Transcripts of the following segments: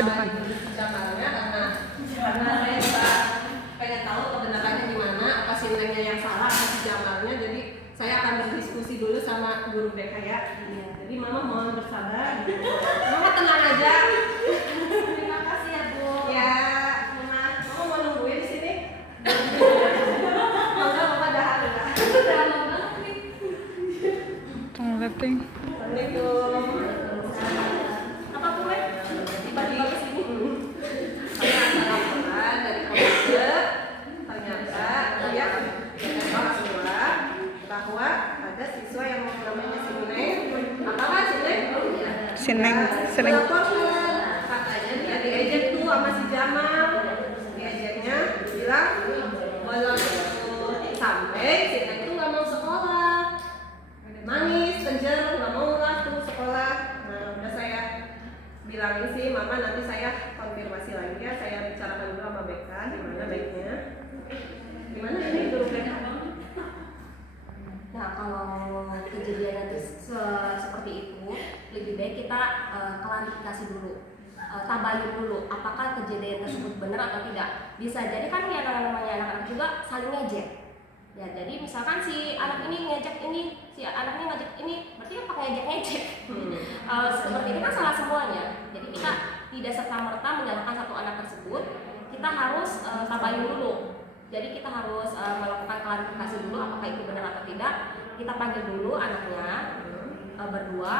ke depan. Jamalnya karena saya juga pengen tahu kebenarannya gimana, apa si Nengnya yang salah, apa si Jamalnya. Jadi saya akan berdiskusi dulu sama guru BK ya. Jadi Mama mohon bersabar. Mama tenang aja. Terima kasih ya Bu. Ya, Mama mau nungguin di sini. Mama dahar udah. Teng. Assalamualaikum. Apa kue? Tiba-tiba ke sini. Saya ada laporan dari komite. Ternyata dia dari kelas 2 bahwa ada siswa yang namanya si Neng. Apakah si Neng? Si Neng sering Katanya dia diejek tuh sama si Jamal. Diejeknya bilang kalau sampai si Neng tuh nggak mau sekolah. Nangis, kejar, nggak mau lah tuh sekolah. Nah, udah saya bilangin sih, Mama nanti saya konfirmasi lagi ya. Saya bicarakan dulu sama BK, gimana baiknya. Gimana ini guru BK? Nah, kalau kejadian nanti seperti itu, lebih baik kita klarifikasi dulu, tabayun dulu, apakah kejadian tersebut benar atau tidak. Bisa jadi kan ya namanya anak-anak juga saling ngejek. Ya, jadi misalkan si anak ini ngejek ini, si anak ini ngejek ini, berarti kan pakai ngejek. Seperti itu kan salah semuanya. Jadi kita tidak serta-merta menyalahkan satu anak tersebut. Kita harus tabayun dulu. Jadi kita harus melakukan klarifikasi dulu apakah itu benar atau tidak. Kita panggil dulu anaknya berdua,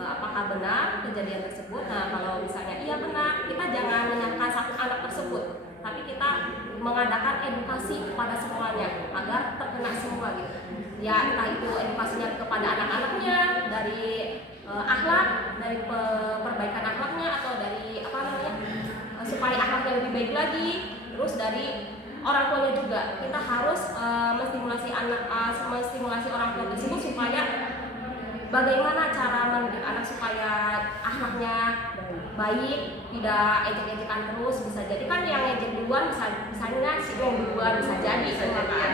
apakah benar kejadian tersebut. Nah, kalau misalnya iya benar, kita jangan menyalahkan satu anak tersebut, tapi kita mengadakan edukasi kepada semuanya agar terkena semua gitu. Ya, entah itu edukasinya kepada anak-anaknya dari akhlak, dari perbaikan akhlaknya, atau dari apa namanya supaya akhlaknya lebih baik lagi. Terus dari orang tuanya juga, kita harus menstimulasi menstimulasi orang tua tersebut supaya bagaimana cara mendidik anak supaya akhlaknya baik, tidak ejek-ejekan terus. Bisa jadi kan yang ejek duluan, misalnya si Neng duluan, bisa jadi kan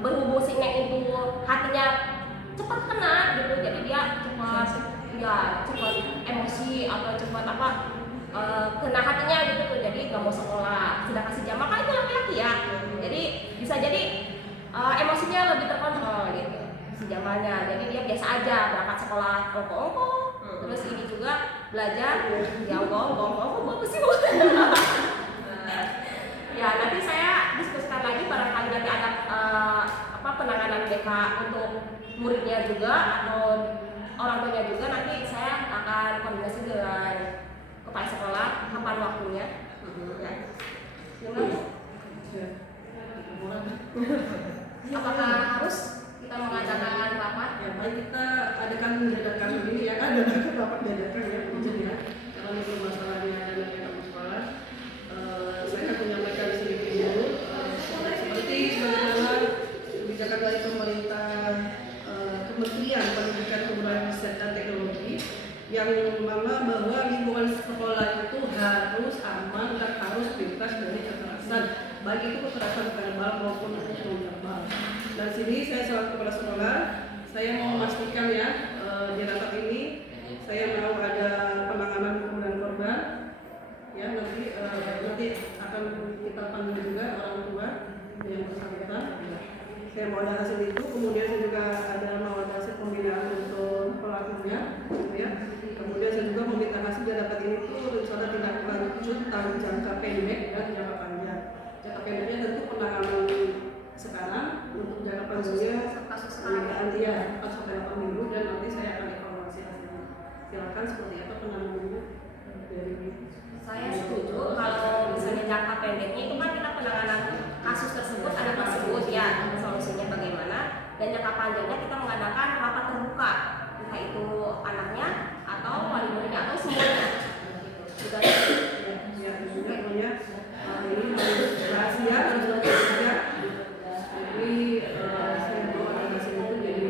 berhubung si Neng itu hatinya cepat kena gitu, jadi dia cepat emosi atau cepat kena hatinya gitu tuh, jadi nggak mau sekolah. Sedangkan si Jamal kan itu laki-laki ya, jadi bisa jadi emosinya lebih terkontrol gitu si Jamalnya. Jadi dia biasa aja berangkat sekolah ongko-ongko, terus ini juga belajar ya ongko-ongko bagus sih. Ya, nanti saya diskusikan lagi barangkali nanti ada penanganan BK untuk muridnya juga atau orang tuanya juga. Nanti saya akan koordinasi dengan kepala sekolah kapan waktunya. Ya. Gimana? Apakah harus kita mengadakan rapat? Ya, baik, kita adakan dadakan ini ya, dadakan rapat dadakan ya, jadi ya. Kalau itu masalahnya dana kamu sekolah, saya akan menyampaikan di sini dulu. Seperti sebagaimana kebijakan dari pemerintah Kementerian Pendidikan Kebudayaan Riset dan Teknologi yang mana bahwa lingkungan sekolah itu harus aman dan harus bebas dari kekerasan, baik itu kekerasan verbal maupun non verbal. Dan sini saya selaku kepala sekolah, saya mau memastikan ya, di rapat ini saya mau ada penanganan kemudian korban. Ya, nanti akan kita panggil juga orang tua yang bersangkutan. Saya mau ada hasil itu, kemudian saya juga mau ada hasil pembinaan untuk pelakunya, gitu ya. Kemudian saya juga meminta hasil di rapat ini tuh rencana tindak lanjut jangka pendek dan jangka panjang. Jangka pendeknya tentu penanganan sekarang, untuk jangka panjangnya Kasus penanganan dia 4-8 minggu, dan nanti saya akan evaluasi hasilnya. Silakan seperti apa penanganannya dari ini. Saya setuju kalau misalnya jangka pendeknya itu kan kita penanganan kasus tersebut ada tersebut ya, solusinya bagaimana, dan jangka panjangnya kita mengadakan rapat terbuka, entah itu anaknya atau wali muridnya atau semuanya. Sudah Ya, tentunya ini harus rahasia, harus rahasia. Jadi saya mau ada hasil itu, jadi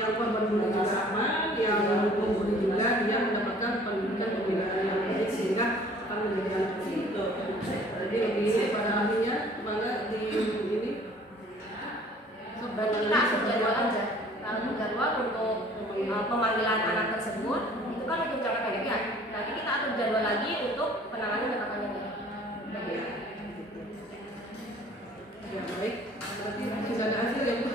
yang korban bullying juga aman, yang pembuli juga dia mendapatkan pendidikan pembinaan yang baik sehingga akan menjadi anak itu. Jadi lebih pada ahlinya kemana di ini. kita atur jadwal aja, lalu jadwal untuk pemanggilan anak tersebut itu bukan untuk jangka pendek ya. Nanti kita atur jadwal lagi untuk penanganan jangka pendeknya. Ya baik, berarti sudah ada hasil ya Bu.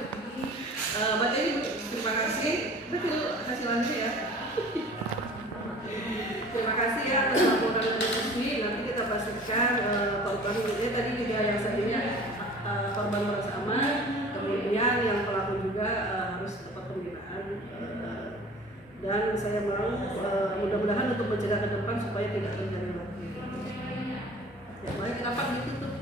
Mbak Teni, terima kasih. Betul hasil lanjut ya. Terima kasih ya atas laporan dari resmi. Nanti kita pastikan korban ini tadi juga yang sebenarnya korban merasa aman, kemudian yang pelaku juga harus dapat pembinaan. Dan saya mau mudah-mudahan untuk mencegah ke depan supaya tidak terjadi lagi. Ya baik, rapat ditutup.